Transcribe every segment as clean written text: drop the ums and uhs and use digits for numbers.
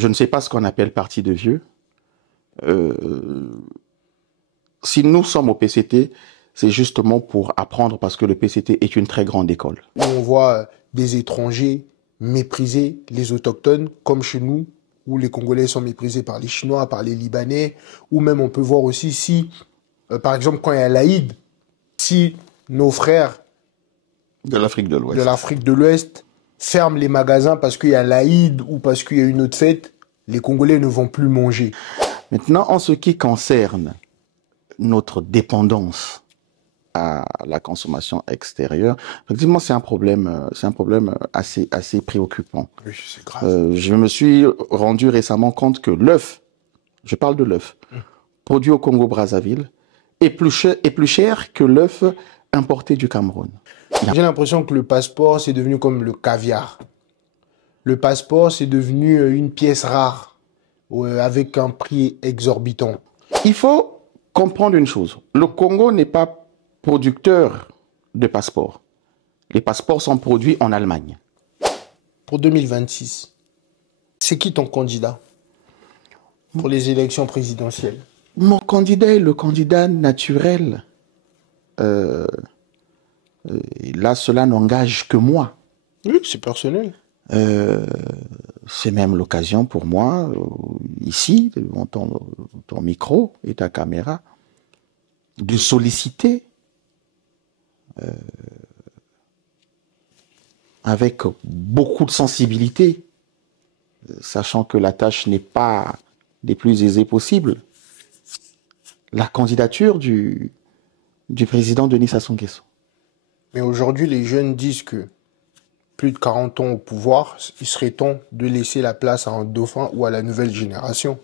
je ne sais pas ce qu'on appelle parti de vieux. Si nous sommes au PCT, c'est justement pour apprendre parce que le PCT est une très grande école. On voit des étrangers mépriser les autochtones, comme chez nous, où les Congolais sont méprisés par les Chinois, par les Libanais, ou même on peut voir aussi si, par exemple, quand il y a l'Aïd, si nos frères De l'Afrique de l'Ouest ferment les magasins parce qu'il y a l'Aïd ou parce qu'il y a une autre fête, les Congolais ne vont plus manger. Maintenant, en ce qui concerne notre dépendance à la consommation extérieure, effectivement, c'est un problème assez préoccupant. Oui, c'est grave. Je me suis rendu récemment compte que l'œuf, je parle de l'œuf, produit au Congo-Brazzaville, est plus cher que l'œuf importé du Cameroun. J'ai l'impression que le passeport, c'est devenu comme le caviar. Le passeport, c'est devenu une pièce rare, avec un prix exorbitant. Il faut comprendre une chose. Le Congo n'est pas producteur de passeports. Les passeports sont produits en Allemagne. Pour 2026, c'est qui ton candidat pour les élections présidentielles? Mon candidat est le candidat naturel. Là, cela n'engage que moi. Oui, c'est personnel. C'est même l'occasion pour moi, ici, devant ton micro et ta caméra, de solliciter avec beaucoup de sensibilité, sachant que la tâche n'est pas des plus aisées possibles, la candidature du président Denis Sassou Nguesso. Mais aujourd'hui, les jeunes disent que plus de 40 ans au pouvoir, il serait temps de laisser la place à un dauphin ou à la nouvelle génération.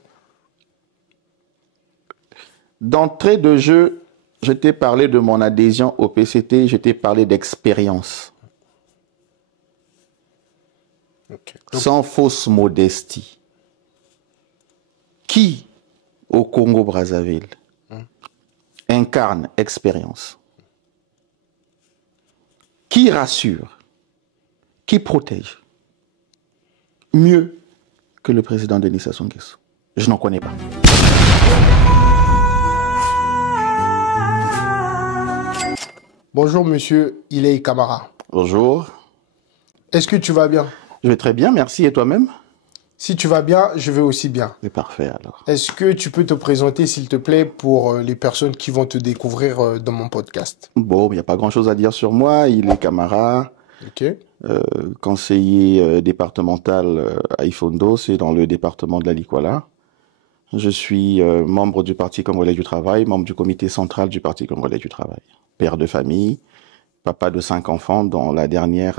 D'entrée de jeu, je t'ai parlé de mon adhésion au PCT, je t'ai parlé d'expérience. Okay. Sans fausse modestie. Qui, au Congo-Brazzaville, incarne expérience? Qui rassure? Qui protège? Mieux que le président Denis Sassou Nguesso? Je n'en connais pas. Bonjour, monsieur Ilay Camara. Bonjour. Est-ce que tu vas bien? Je vais très bien, merci. Et toi-même? Si tu vas bien, je vais aussi bien. C'est parfait alors. Est-ce que tu peux te présenter, s'il te plaît, pour les personnes qui vont te découvrir dans mon podcast? Bon, il n'y a pas grand-chose à dire sur moi. Il est Camara, conseiller départemental à Ifondo, c'est dans le département de la Likwala. Je suis membre du Parti congolais du travail, membre du comité central du Parti congolais du travail. Père de famille, papa de 5 enfants, dont la dernière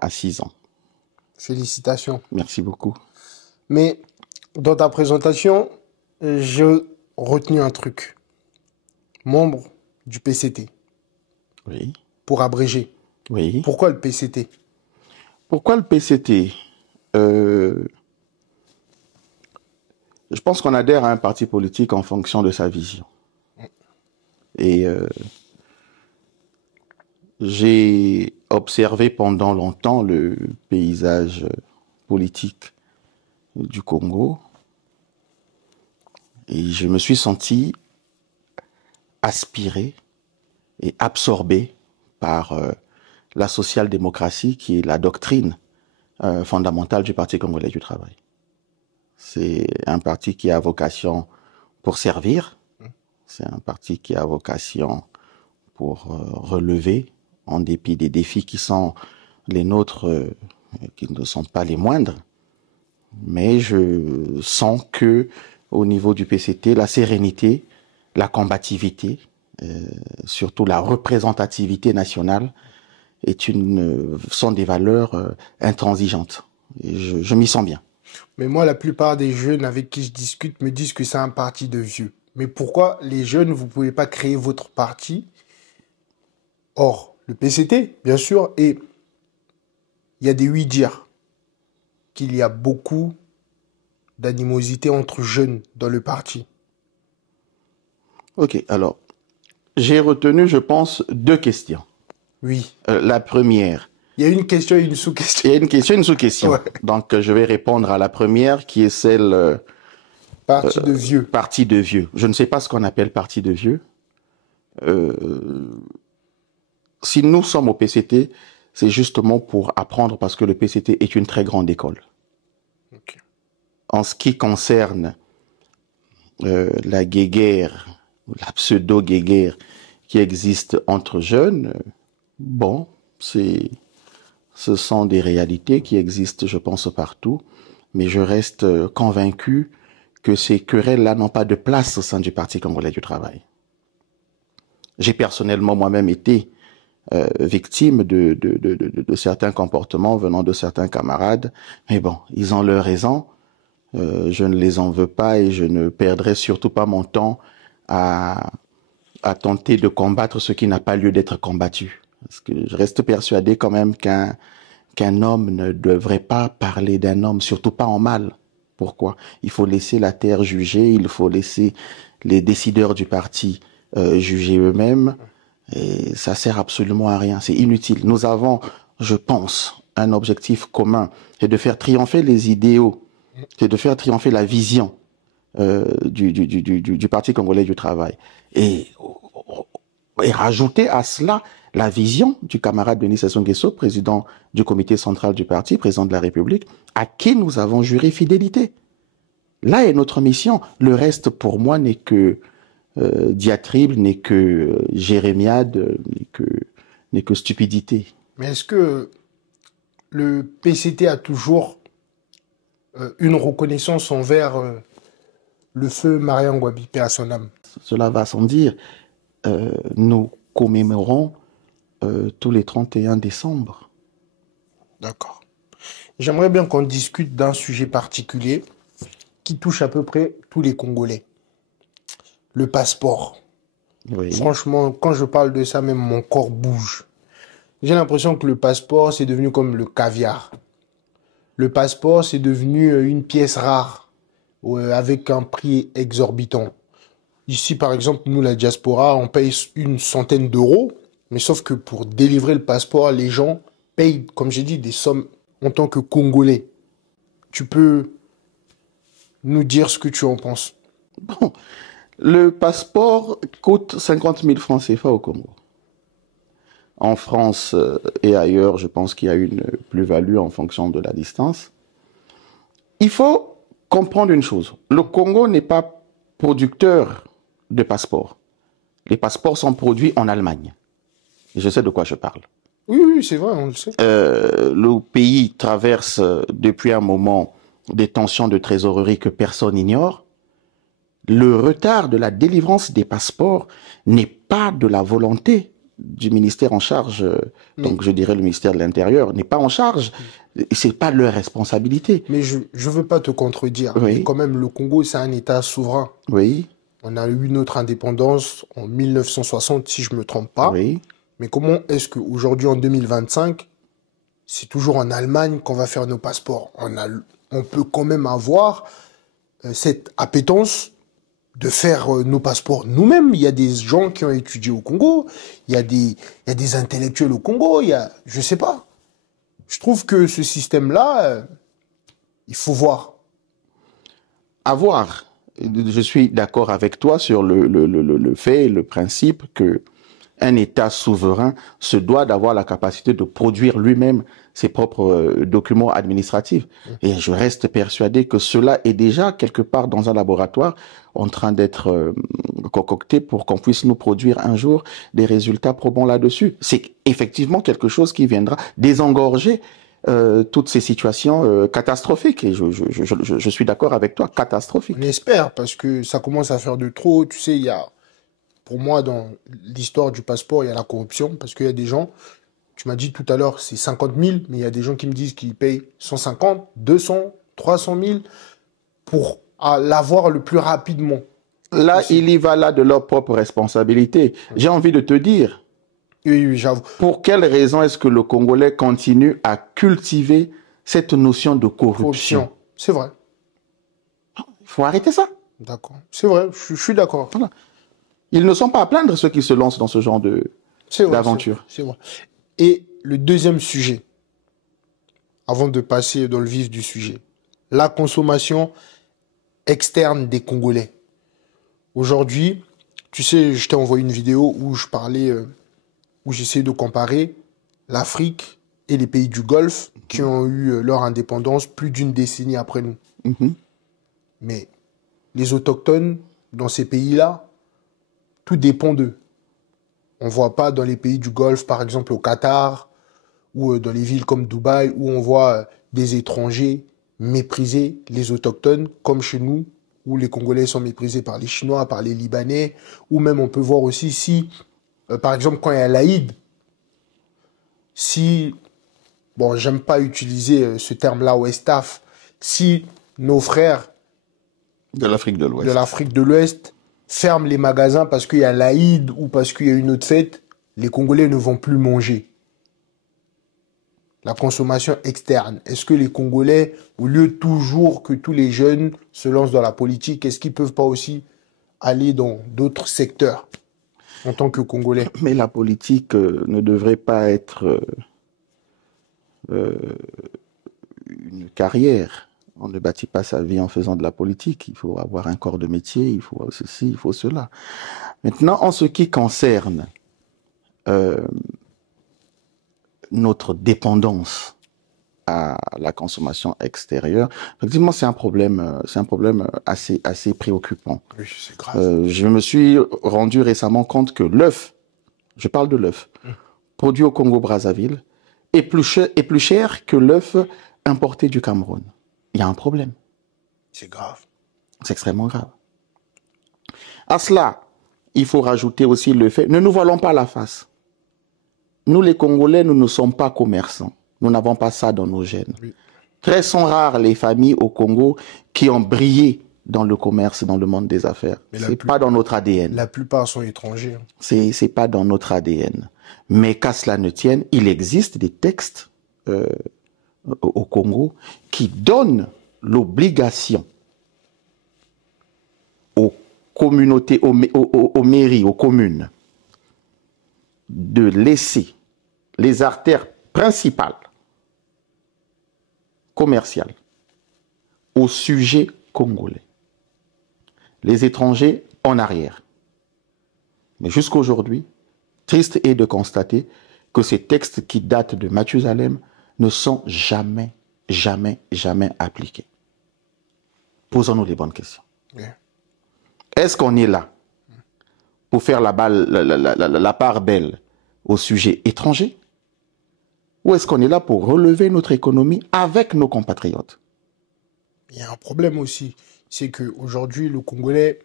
a 6 ans. Félicitations. Merci beaucoup. Mais dans ta présentation, j'ai retenu un truc. Membre du PCT. Oui. Pour abréger. Oui. Pourquoi le PCT? Pourquoi le PCT? Je pense qu'on adhère à un parti politique en fonction de sa vision. Et j'ai observé pendant longtemps le paysage politique du Congo et je me suis senti aspiré et absorbé par la social-démocratie qui est la doctrine fondamentale du Parti congolais du travail. C'est un parti qui a vocation pour servir, c'est un parti qui a vocation pour relever, en dépit des défis qui sont les nôtres, qui ne sont pas les moindres. Mais je sens que au niveau du PCT, la sérénité, la combativité, surtout la représentativité nationale, sont des valeurs intransigeantes. Et je m'y sens bien. Mais moi, la plupart des jeunes avec qui je discute me disent que c'est un parti de vieux. Mais pourquoi les jeunes, vous ne pouvez pas créer votre parti? Or, le PCT, bien sûr, et il y a des oui-dire qu'il y a beaucoup d'animosité entre jeunes dans le parti. Ok, alors, j'ai retenu, je pense, 2 questions. Oui. La première, Il y a une question et une sous-question. Il y a une question et une sous-question. Ouais. Donc, je vais répondre à la première, qui est celle Parti de vieux. parti de vieux. Je ne sais pas ce qu'on appelle parti de vieux. Si nous sommes au PCT, c'est justement pour apprendre parce que le PCT est une très grande école. Ok. En ce qui concerne la guéguerre, la pseudo-guéguerre qui existe entre jeunes, bon, ce sont des réalités qui existent, je pense, partout, mais je reste convaincu que ces querelles-là n'ont pas de place au sein du Parti congolais du travail. J'ai personnellement moi-même été victime de certains comportements venant de certains camarades, mais bon, ils ont leur raison, je ne les en veux pas et je ne perdrai surtout pas mon temps à tenter de combattre ce qui n'a pas lieu d'être combattu. Parce que je reste persuadé quand même qu'un homme ne devrait pas parler d'un homme, surtout pas en mal. Pourquoi? Il faut laisser la terre juger, il faut laisser les décideurs du parti juger eux-mêmes, et ça sert absolument à rien, c'est inutile. Nous avons, je pense, un objectif commun, c'est de faire triompher les idéaux, c'est de faire triompher la vision du Parti congolais du travail. Et rajouter à cela la vision du camarade Denis Sassou Nguesso, président du comité central du parti, président de la République, à qui nous avons juré fidélité. Là est notre mission. Le reste, pour moi, n'est que diatribe, n'est que jérémiade, n'est que stupidité. Mais est-ce que le PCT a toujours une reconnaissance envers le feu Maria Ngouabi, paix à son âme? Cela va sans dire. Nous commémorons tous les 31 décembre. D'accord. J'aimerais bien qu'on discute d'un sujet particulier qui touche à peu près tous les Congolais. Le passeport. Oui. Franchement, quand je parle de ça, même mon corps bouge. J'ai l'impression que le passeport, c'est devenu comme le caviar. Le passeport, c'est devenu une pièce rare, avec un prix exorbitant. Ici, par exemple, nous, la diaspora, on paye une centaine d'euros, mais sauf que pour délivrer le passeport, les gens payent, comme j'ai dit, des sommes en tant que Congolais. Tu peux nous dire ce que tu en penses? Bon, le passeport coûte 50 000 francs CFA au Congo. En France et ailleurs, je pense qu'il y a une plus-value en fonction de la distance. Il faut comprendre une chose. Le Congo n'est pas producteur de passeports. Les passeports sont produits en Allemagne. Et je sais de quoi je parle. Oui, c'est vrai, on le sait. Le pays traverse depuis un moment des tensions de trésorerie que personne n'ignore. Le retard de la délivrance des passeports n'est pas de la volonté du ministère en charge, donc je dirais le ministère de l'Intérieur, n'est pas en charge, c'est pas leur responsabilité. Mais je veux pas te contredire, oui. Mais quand même le Congo c'est un État souverain. Oui. On a eu notre indépendance en 1960 si je me trompe pas. Oui. Mais comment est-ce qu'aujourd'hui en 2025, c'est toujours en Allemagne qu'on va faire nos passeports? On peut quand même avoir cette appétence de faire nos passeports nous-mêmes. Il y a des gens qui ont étudié au Congo, il y a des intellectuels au Congo, je sais pas. Je trouve que ce système-là, il faut voir. À voir. Je suis d'accord avec toi sur le fait, le principe que un État souverain se doit d'avoir la capacité de produire lui-même ses propres documents administratifs. Et je reste persuadé que cela est déjà quelque part dans un laboratoire en train d'être concocté pour qu'on puisse nous produire un jour des résultats probants là-dessus. C'est effectivement quelque chose qui viendra désengorger toutes ces situations catastrophiques. Et je suis d'accord avec toi, catastrophiques. On espère, parce que ça commence à faire de trop. Tu sais, il y a... Pour moi, dans l'histoire du passeport, il y a la corruption, parce qu'il y a des gens, tu m'as dit tout à l'heure, c'est 50 000, mais il y a des gens qui me disent qu'ils payent 150, 200, 300 000 pour l'avoir le plus rapidement. Là, il y va là de leur propre responsabilité. J'ai envie de te dire, oui, j'avoue. Pour quelle raison est-ce que le Congolais continue à cultiver cette notion de corruption? C'est vrai. Il faut arrêter ça. D'accord. C'est vrai, je suis d'accord. Voilà. Ils ne sont pas à plaindre ceux qui se lancent dans ce genre d'aventure. C'est vrai. Et le deuxième sujet, avant de passer dans le vif du sujet. La consommation externe des Congolais. Aujourd'hui, tu sais, je t'ai envoyé une vidéo où je parlais, où j'essayais de comparer l'Afrique et les pays du Golfe qui ont eu leur indépendance plus d'une décennie après nous. Mais les autochtones dans ces pays-là, tout dépend d'eux. On ne voit pas dans les pays du Golfe, par exemple au Qatar, ou dans les villes comme Dubaï, où on voit des étrangers mépriser les autochtones, comme chez nous, où les Congolais sont méprisés par les Chinois, par les Libanais, ou même on peut voir aussi si, par exemple, quand il y a l'Aïd, si, bon, j'aime pas utiliser ce terme-là, Westaf, si nos frères De l'Afrique de l'Ouest ferment les magasins parce qu'il y a l'Aïd ou parce qu'il y a une autre fête, les Congolais ne vont plus manger. La consommation externe. Est-ce que les Congolais, au lieu toujours que tous les jeunes se lancent dans la politique, est-ce qu'ils ne peuvent pas aussi aller dans d'autres secteurs en tant que Congolais? Mais la politique ne devrait pas être une carrière. On ne bâtit pas sa vie en faisant de la politique. Il faut avoir un corps de métier, il faut ceci, il faut cela. Maintenant, en ce qui concerne notre dépendance à la consommation extérieure, effectivement, c'est un problème assez préoccupant. Oui, c'est grave. Je me suis rendu récemment compte que l'œuf, je parle de l'œuf, produit au Congo-Brazzaville, est plus cher que l'œuf importé du Cameroun. Il y a un problème. C'est grave. C'est extrêmement grave. À cela, il faut rajouter aussi le fait, ne nous voilons pas la face. Nous, les Congolais, nous ne sommes pas commerçants. Nous n'avons pas ça dans nos gènes. Oui. Très sont rares les familles au Congo qui ont brillé dans le commerce, dans le monde des affaires. C'est pas dans notre ADN. La plupart sont étrangers. C'est pas dans notre ADN. Mais qu'à cela ne tienne, il existe des textes au Congo qui donnent l'obligation aux communautés, aux mairies, aux communes, de laisser les artères principales commerciales au sujet congolais. Les étrangers en arrière. Mais jusqu'à aujourd'hui, triste est de constater que ces textes qui datent de Mathusalem ne sont jamais appliqués. Posons-nous les bonnes questions. Oui. Est-ce qu'on est là pour faire la part belle au sujet étranger? Ou est-ce qu'on est là pour relever notre économie avec nos compatriotes? Il y a un problème aussi, c'est qu'aujourd'hui, le Congolais,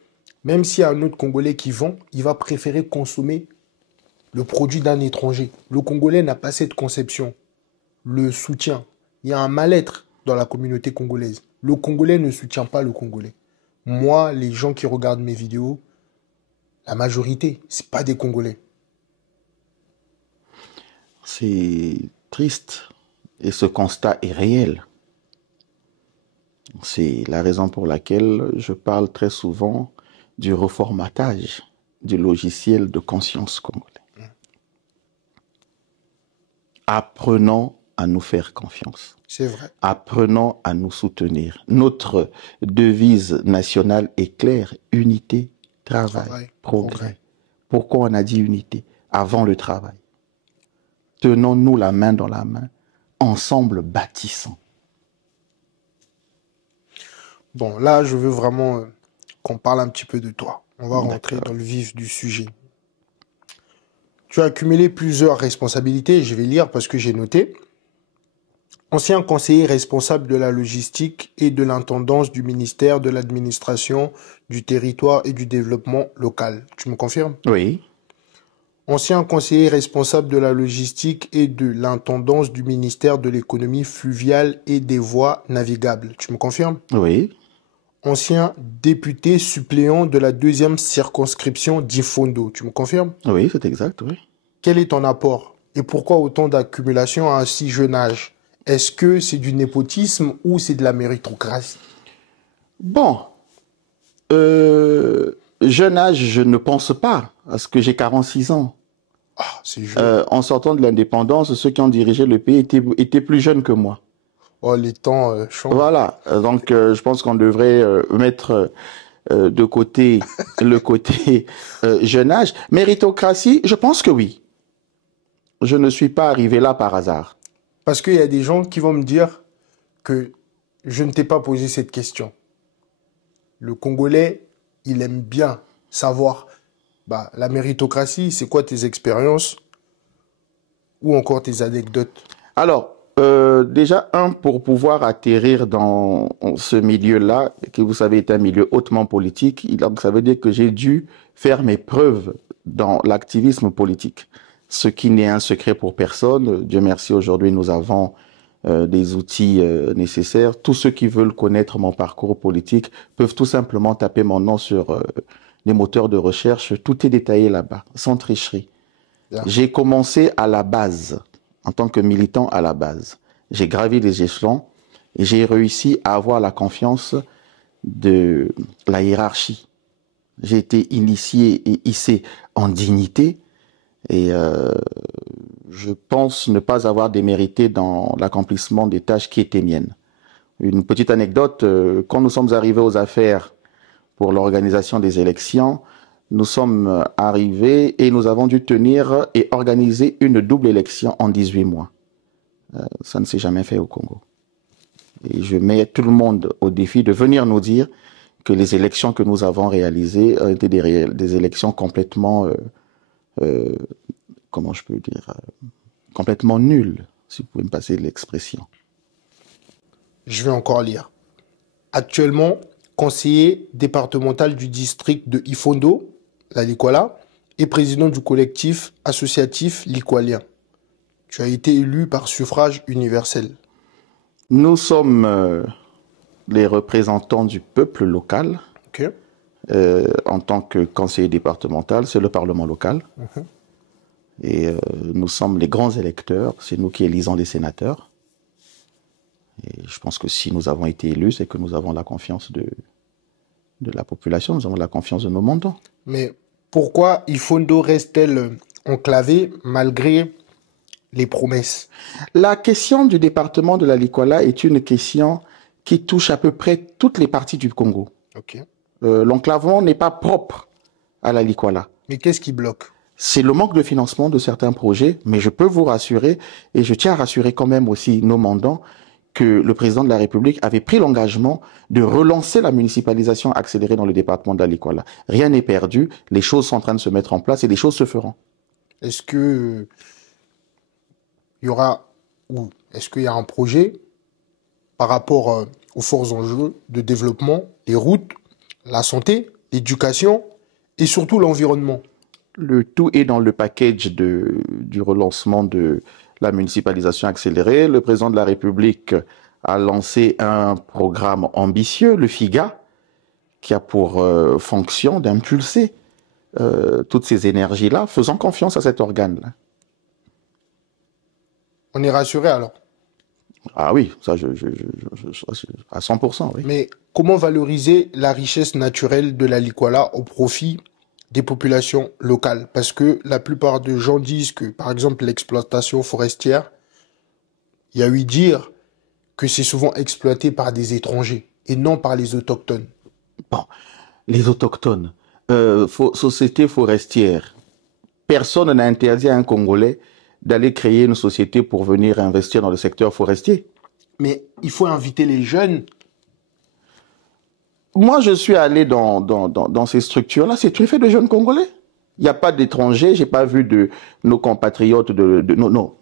même s'il y a un autre Congolais qui vend, il va préférer consommer le produit d'un étranger. Le Congolais n'a pas cette conception, le soutien. Il y a un mal-être dans la communauté congolaise. Le Congolais ne soutient pas le Congolais. Moi, les gens qui regardent mes vidéos, la majorité, c'est pas des Congolais. C'est triste et ce constat est réel. C'est la raison pour laquelle je parle très souvent du reformatage du logiciel de conscience congolais. Apprenons à nous faire confiance. C'est vrai. Apprenons à nous soutenir. Notre devise nationale est claire: unité, travail, progrès. Pourquoi on a dit unité? Avant le travail. Tenons-nous la main dans la main, ensemble bâtissons. Bon, là, je veux vraiment qu'on parle un petit peu de toi. On va rentrer dans le vif du sujet. Tu as accumulé plusieurs responsabilités, je vais lire parce que j'ai noté. Ancien conseiller responsable de la logistique et de l'intendance du ministère de l'administration, du territoire et du développement local. Tu me confirmes? Oui. Ancien conseiller responsable de la logistique et de l'intendance du ministère de l'économie fluviale et des voies navigables. Tu me confirmes? Oui. Ancien député suppléant de la 2e circonscription d'Ifondo. Tu me confirmes? Oui, c'est exact, oui. Quel est ton apport et pourquoi autant d'accumulation à un si jeune âge? Est-ce que c'est du népotisme ou c'est de la méritocratie? Bon, jeune âge, je ne pense pas, parce que j'ai 46 ans. Ah, c'est jeune. En sortant de l'indépendance, ceux qui ont dirigé le pays étaient plus jeunes que moi. Oh, les temps changent. Voilà, donc je pense qu'on devrait mettre de côté le côté jeune âge. Méritocratie, je pense que oui. Je ne suis pas arrivé là par hasard. Parce qu'il y a des gens qui vont me dire que je ne t'ai pas posé cette question. Le Congolais, il aime bien savoir la méritocratie, c'est quoi tes expériences ou encore tes anecdotes. Alors, déjà, pour pouvoir atterrir dans ce milieu-là, qui vous savez est un milieu hautement politique, donc ça veut dire que j'ai dû faire mes preuves dans l'activisme politique, ce qui n'est un secret pour personne. Dieu merci, aujourd'hui, nous avons des outils nécessaires. Tous ceux qui veulent connaître mon parcours politique peuvent tout simplement taper mon nom sur les moteurs de recherche. Tout est détaillé là-bas, sans tricherie. Bien. J'ai commencé à la base, en tant que militant à la base. J'ai gravi les échelons et j'ai réussi à avoir la confiance de la hiérarchie. J'ai été initié et hissé en dignité et je pense ne pas avoir démérité dans l'accomplissement des tâches qui étaient miennes. Une petite anecdote, quand nous sommes arrivés aux affaires pour l'organisation des élections, nous sommes arrivés et nous avons dû tenir et organiser une double élection en 18 mois. Ça ne s'est jamais fait au Congo. Et je mets tout le monde au défi de venir nous dire que les élections que nous avons réalisées étaient des élections complètement, comment je peux dire, complètement nulles, si vous pouvez me passer l'expression. Je vais encore lire. Actuellement, conseiller départemental du district de Ifondo, la Likwala, et président du collectif associatif Likwalien. Tu as été élu par suffrage universel. Nous sommes les représentants du peuple local. Okay. En tant que conseiller départemental, c'est le Parlement local. Et nous sommes les grands électeurs, c'est nous qui élisons les sénateurs. Et je pense que si nous avons été élus, c'est que nous avons la confiance de la population, nous avons la confiance de nos mandants. Mais pourquoi Ifondo reste-t-elle enclavée malgré les promesses? La question du département de la Likwala est une question qui touche à peu près toutes les parties du Congo. Okay. L'enclavement n'est pas propre à la Likwala. Mais qu'est-ce qui bloque? C'est le manque de financement de certains projets, mais je peux vous rassurer, et je tiens à rassurer quand même aussi nos mandants, que le président de la République avait pris l'engagement de relancer la municipalisation accélérée dans le département de la Likwala. Rien n'est perdu, les choses sont en train de se mettre en place et les choses se feront. Est-ce que il y aura, ou est-ce qu'il y a un projet par rapport aux forts enjeux de développement, les routes, la santé, l'éducation et surtout l'environnement? Le tout est dans le package du relancement de la municipalisation accélérée. Le président de la République a lancé un programme ambitieux, le FIGA, qui a pour fonction d'impulser toutes ces énergies-là, faisant confiance à cet organe-là. On est rassuré alors? Ah oui, ça, à 100%, oui. Mais comment valoriser la richesse naturelle de la Likwala au profit des populations locales? Parce que la plupart des gens disent que, par exemple, l'exploitation forestière, il y a eu dire que c'est souvent exploité par des étrangers et non par les autochtones. Bon, les autochtones, société forestière, personne n'a interdit à un Congolais d'aller créer une société pour venir investir dans le secteur forestier. Mais il faut inviter les jeunes. Moi, je suis allé dans ces structures-là, c'est truffé de jeunes Congolais. Il n'y a pas d'étrangers, j'ai pas vu de nos compatriotes, nos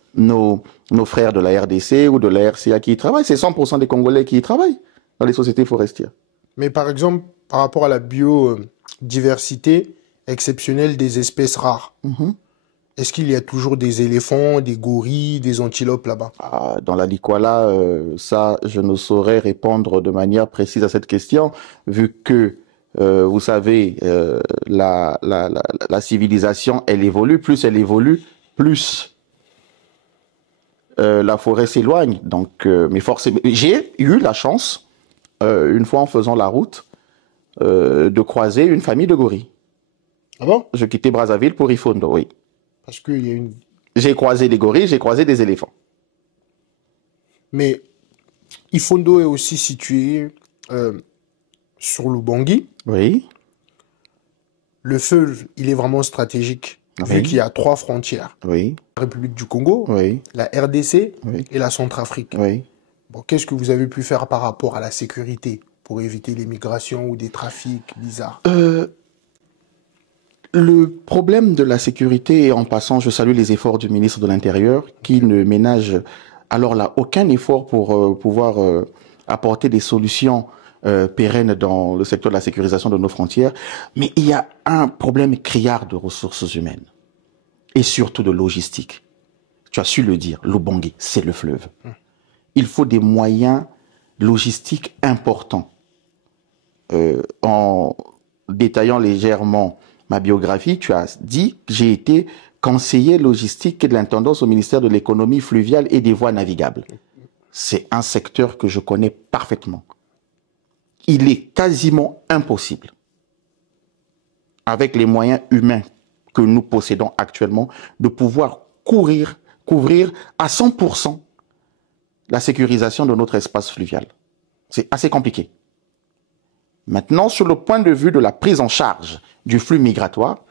frères de la RDC ou de la RCA qui y travaillent. C'est 100% des Congolais qui y travaillent dans les sociétés forestières. Mais par exemple, par rapport à la biodiversité exceptionnelle des espèces rares, est-ce qu'il y a toujours des éléphants, des gorilles, des antilopes là-bas? Dans la Likwala, ça, je ne saurais répondre de manière précise à cette question, vu que, vous savez, la civilisation, elle évolue, plus la forêt s'éloigne. Donc, mais forcément, j'ai eu la chance, une fois en faisant la route, de croiser une famille de gorilles. Ah bon? Je quittais Brazzaville pour Ifondo, oui. Parce qu'il y a une... J'ai croisé des gorilles, j'ai croisé des éléphants. Mais Ifondo est aussi situé sur l'Ubangui. Oui. Le fleuve, il est vraiment stratégique, vu Oui. qu'il y a 3 frontières. Oui. La République du Congo, Oui. la RDC Oui. et la Centrafrique. Oui. Bon, qu'est-ce que vous avez pu faire par rapport à la sécurité pour éviter les migrations ou des trafics bizarres? Le problème de la sécurité, et en passant, je salue les efforts du ministre de l'Intérieur qui ne ménage alors là aucun effort pour pouvoir apporter des solutions pérennes dans le secteur de la sécurisation de nos frontières. Mais il y a un problème criard de ressources humaines et surtout de logistique. Tu as su le dire, l'Ubangui, c'est le fleuve. Il faut des moyens logistiques importants. En détaillant légèrement ma biographie, tu as dit que j'ai été conseiller logistique et de l'intendance au ministère de l'économie fluviale et des voies navigables. C'est un secteur que je connais parfaitement. Il est quasiment impossible, avec les moyens humains que nous possédons actuellement, de pouvoir couvrir à 100% la sécurisation de notre espace fluvial. C'est assez compliqué. Maintenant, sur le point de vue de la prise en charge du flux migratoire,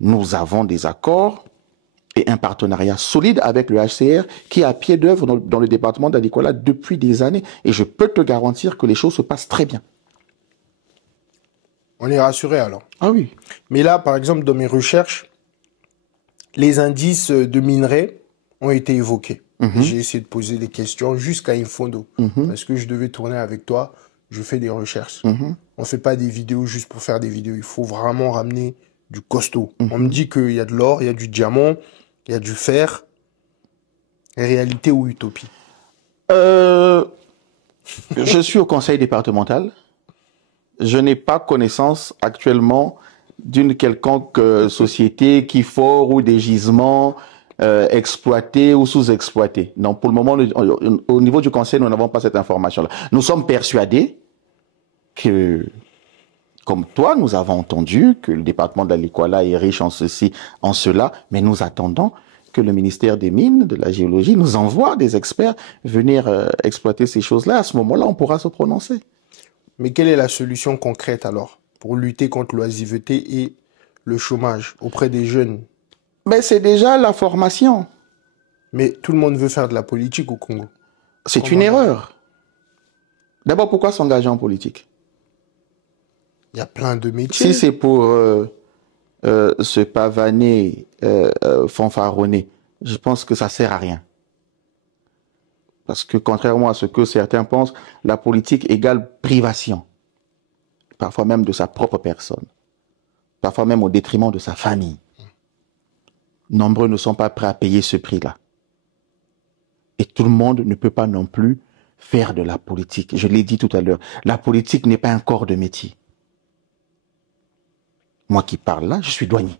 nous avons des accords et un partenariat solide avec le HCR qui est à pied d'œuvre dans le département d'Adéquola depuis des années. Et je peux te garantir que les choses se passent très bien. On est rassuré alors. Ah oui. Mais là, par exemple, dans mes recherches, les indices de minerais ont été évoqués. J'ai essayé de poser des questions jusqu'à Ifondo. Parce que je devais tourner avec toi, je fais des recherches. On ne fait pas des vidéos juste pour faire des vidéos. Il faut vraiment ramener du costaud. On me dit qu'il y a de l'or, il y a du diamant, il y a du fer. Réalité ou utopie? Je suis au conseil départemental. Je n'ai pas connaissance actuellement d'une quelconque société qui fore ou des gisements exploités ou sous-exploités. Non, pour le moment, au niveau du conseil, nous n'avons pas cette information-là. Nous sommes persuadés que, comme toi, nous avons entendu que le département de la Likwala est riche en ceci, en cela, mais nous attendons que le ministère des Mines, de la Géologie, nous envoie des experts venir exploiter ces choses-là. À ce moment-là, on pourra se prononcer. Mais quelle est la solution concrète alors pour lutter contre l'oisiveté et le chômage auprès des jeunes? Mais c'est déjà la formation. Mais tout le monde veut faire de la politique au Congo. C'est une erreur. D'abord, pourquoi s'engager en politique? Il y a plein de métiers. Si c'est pour se pavaner, fanfaronner, je pense que ça sert à rien. Parce que contrairement à ce que certains pensent, la politique égale privation. Parfois même de sa propre personne. Parfois même au détriment de sa famille. Nombreux ne sont pas prêts à payer ce prix-là. Et tout le monde ne peut pas non plus faire de la politique. Je l'ai dit tout à l'heure, la politique n'est pas un corps de métier. Moi qui parle là, je suis douanier.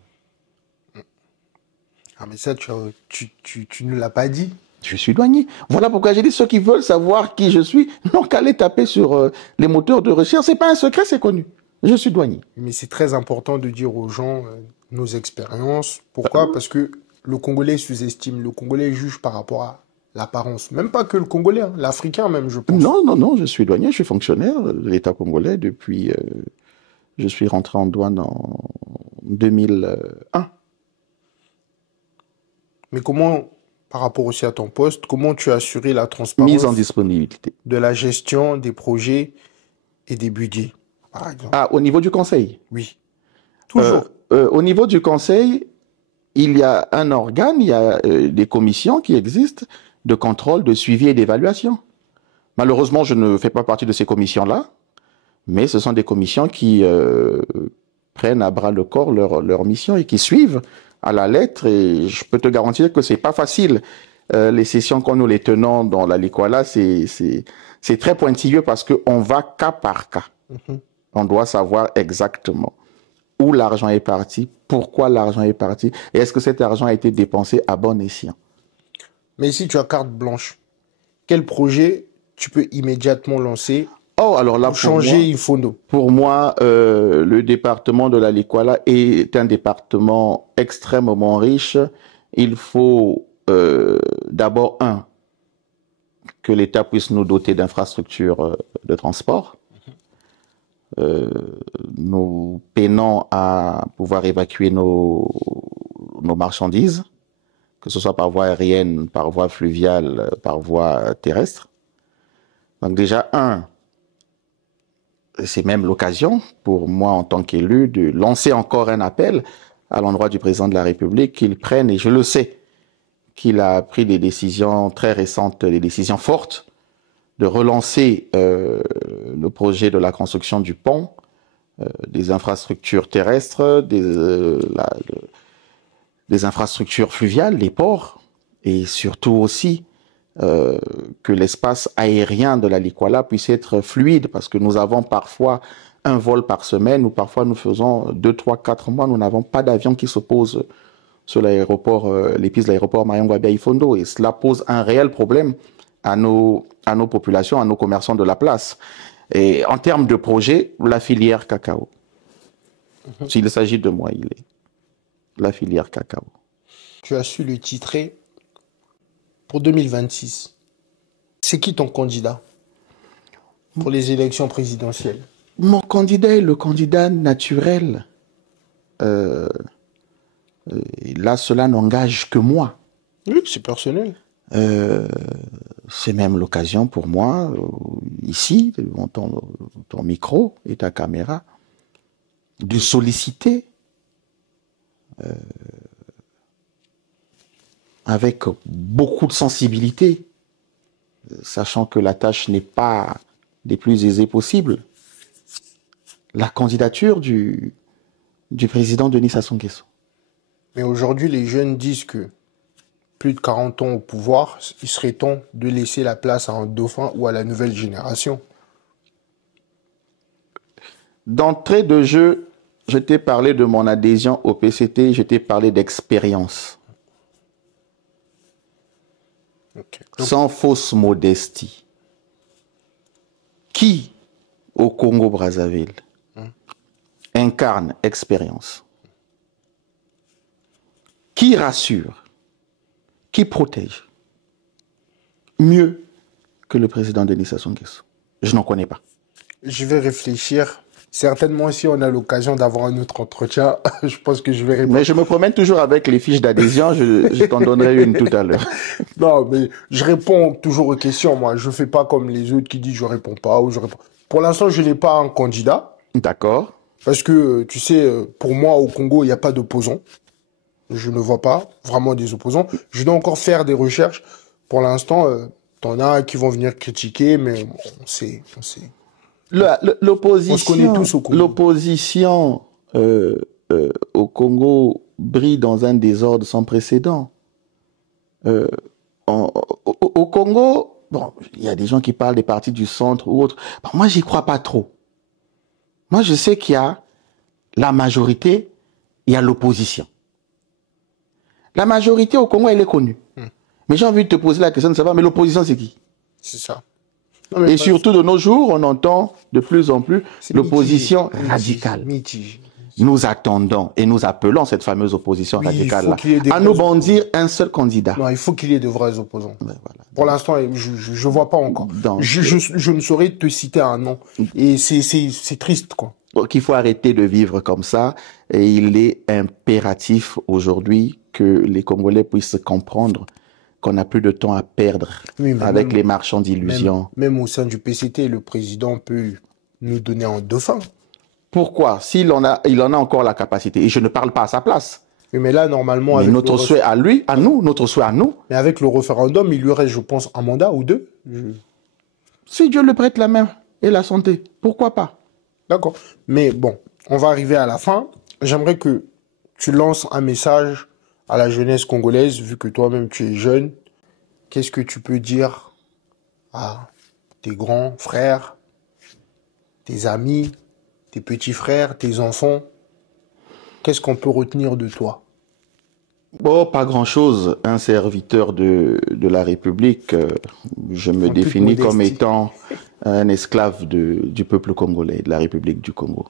Ah mais ça, tu ne l'as pas dit. Je suis douanier. Voilà pourquoi j'ai dit ceux qui veulent savoir qui je suis n'ont qu'à aller taper sur les moteurs de recherche. C'est pas un secret, c'est connu. Je suis douanier. Mais c'est très important de dire aux gens nos expériences. Pourquoi? Parce que le Congolais sous-estime. Le Congolais juge par rapport à l'apparence. Même pas que le Congolais, hein, l'Africain même, je pense. Non, je suis douanier, je suis fonctionnaire de l'État congolais depuis... je suis rentré en douane en 2001. Mais comment, par rapport aussi à ton poste, comment tu as assuré la transparence Mise en disponibilité de la gestion des projets et des budgets, par exemple? Ah, au niveau du conseil? Oui. Toujours. Au niveau du conseil, il y a un organe, il y a des commissions qui existent de contrôle, de suivi et d'évaluation. Malheureusement, je ne fais pas partie de ces commissions-là, mais ce sont des commissions qui prennent à bras le corps leur mission et qui suivent à la lettre. Et je peux te garantir que c'est pas facile. Les sessions quand nous les tenons dans la Likwala, c'est très pointilleux parce qu'on va cas par cas. On doit savoir exactement où l'argent est parti, pourquoi l'argent est parti, et est-ce que cet argent a été dépensé à bon escient. Mais si tu as carte blanche, quel projet tu peux immédiatement lancer alors là, pour changer Ifondo? Pour moi, le département de la Likwala est un département extrêmement riche. Il faut d'abord, que l'État puisse nous doter d'infrastructures de transport. Nous peinons à pouvoir évacuer nos marchandises, que ce soit par voie aérienne, par voie fluviale, par voie terrestre. Donc déjà, c'est même l'occasion pour moi en tant qu'élu de lancer encore un appel à l'endroit du président de la République qu'il prenne, et je le sais, qu'il a pris des décisions très récentes, des décisions fortes, de relancer le projet de la construction du pont, des infrastructures terrestres, des infrastructures fluviales, les ports, et surtout aussi que l'espace aérien de la Likwala puisse être fluide, parce que nous avons parfois un vol par semaine, ou parfois nous faisons 2, 3, 4 mois, nous n'avons pas d'avion qui se pose sur l'aéroport, les pistes de l'aéroport Mayangwa-Biaïfondo, et cela pose un réel problème à nos populations, à nos commerçants de la place. Et en termes de projet, la filière cacao. S'il s'agit de moi, il est la filière cacao. Tu as su le titrer pour 2026. C'est qui ton candidat pour les élections présidentielles? Mon candidat est le candidat naturel. Là, cela n'engage que moi. Oui, c'est personnel. C'est même l'occasion pour moi, ici, devant ton micro et ta caméra, de solliciter avec beaucoup de sensibilité, sachant que la tâche n'est pas des plus aisées possibles, la candidature du président Denis Sassou Nguesso. Mais aujourd'hui, les jeunes disent que plus de 40 ans au pouvoir, il serait temps de laisser la place à un dauphin ou à la nouvelle génération. D'entrée de jeu, je t'ai parlé de mon adhésion au PCT, je t'ai parlé d'expérience. Okay. Sans fausse modestie. Qui, au Congo-Brazzaville, incarne expérience? Qui rassure? Qui protège mieux que le président Denis Sassou Nguesso? Je n'en connais pas. Je vais réfléchir. Certainement, si on a l'occasion d'avoir un autre entretien, je pense que je vais répondre. Mais je me promène toujours avec les fiches d'adhésion, je t'en donnerai une tout à l'heure. Non, mais je réponds toujours aux questions, moi. Je fais pas comme les autres qui disent je réponds pas ou je réponds. Pour l'instant, je n'ai pas un candidat. D'accord. Parce que, tu sais, pour moi, au Congo, il n'y a pas d'opposants. Je ne vois pas vraiment des opposants. Je dois encore faire des recherches. Pour l'instant, t'en as qui vont venir critiquer, mais on sait. L'opposition, on se connaît tous au Congo. L'opposition au Congo brille dans un désordre sans précédent. Au Congo, bon, il y a des gens qui parlent des partis du centre ou autres. Bon, moi, j'y crois pas trop. Moi, je sais qu'il y a la majorité, il y a l'opposition. La majorité au Congo, elle est connue. Mais j'ai envie de te poser la question de savoir, mais l'opposition, c'est qui? C'est ça. Non, et surtout, de nos jours, on entend de plus en plus l'opposition radicale. Mitige. Nous attendons et nous appelons cette fameuse opposition radicale-là à nous bandir un seul candidat. Non, il faut qu'il y ait de vrais opposants. Ben voilà. Pour l'instant, je vois pas encore. Je ne saurais te citer un nom. Et c'est triste, quoi. Donc, il faut arrêter de vivre comme ça. Et il est impératif aujourd'hui que les Congolais puissent comprendre qu'on n'a plus de temps à perdre avec les marchands d'illusions. Même au sein du PCT, le président peut nous donner un dauphin. Pourquoi? Il en a encore la capacité. Et je ne parle pas à sa place. Oui, mais là, normalement... Mais notre souhait à lui, à nous, notre souhait à nous. Mais avec le référendum, il lui reste, je pense, un mandat ou deux. Si Dieu le prête la main et la santé, pourquoi pas? D'accord. Mais bon, on va arriver à la fin. J'aimerais que tu lances un message à la jeunesse congolaise, vu que toi-même tu es jeune. Qu'est-ce que tu peux dire à tes grands frères, tes amis, tes petits frères, tes enfants? Qu'est-ce qu'on peut retenir de toi? Bon, pas grand-chose. Un serviteur de la République, je me définis comme étant un esclave du peuple congolais, de la République du Congo.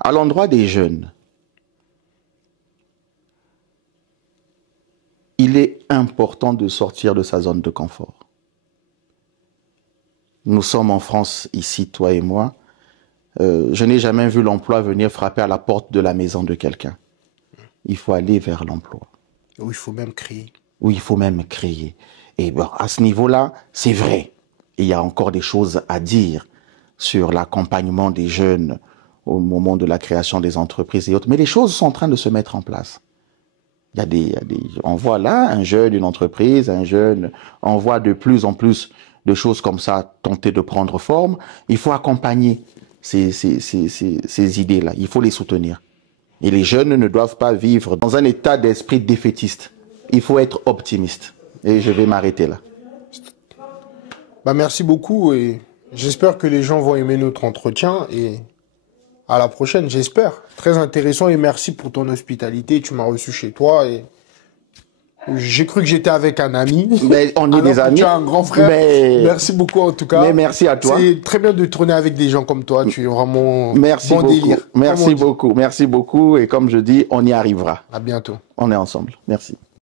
À l'endroit des jeunes, il est important de sortir de sa zone de confort. Nous sommes en France, ici, toi et moi. Je n'ai jamais vu l'emploi venir frapper à la porte de la maison de quelqu'un. Il faut aller vers l'emploi. Où il faut même créer. Où il faut même créer. Et bon, à ce niveau-là, c'est vrai. Il y a encore des choses à dire sur l'accompagnement des jeunes au moment de la création des entreprises et autres. Mais les choses sont en train de se mettre en place. On voit là un jeune, une entreprise, un jeune, on voit de plus en plus de choses comme ça tenter de prendre forme. Il faut accompagner ces idées-là. Il faut les soutenir. Et les jeunes ne doivent pas vivre dans un état d'esprit défaitiste. Il faut être optimiste. Et je vais m'arrêter là. Bah, merci beaucoup et j'espère que les gens vont aimer notre entretien et à la prochaine, j'espère. Très intéressant et merci pour ton hospitalité. Tu m'as reçu chez toi et j'ai cru que j'étais avec un ami. Mais on est des amis. Tu es un grand frère. Mais... Merci beaucoup en tout cas. Mais merci à toi. C'est très bien de tourner avec des gens comme toi. Tu es vraiment merci bon beaucoup. délire. Merci beaucoup. Merci beaucoup. Et comme je dis, on y arrivera. À bientôt. On est ensemble. Merci.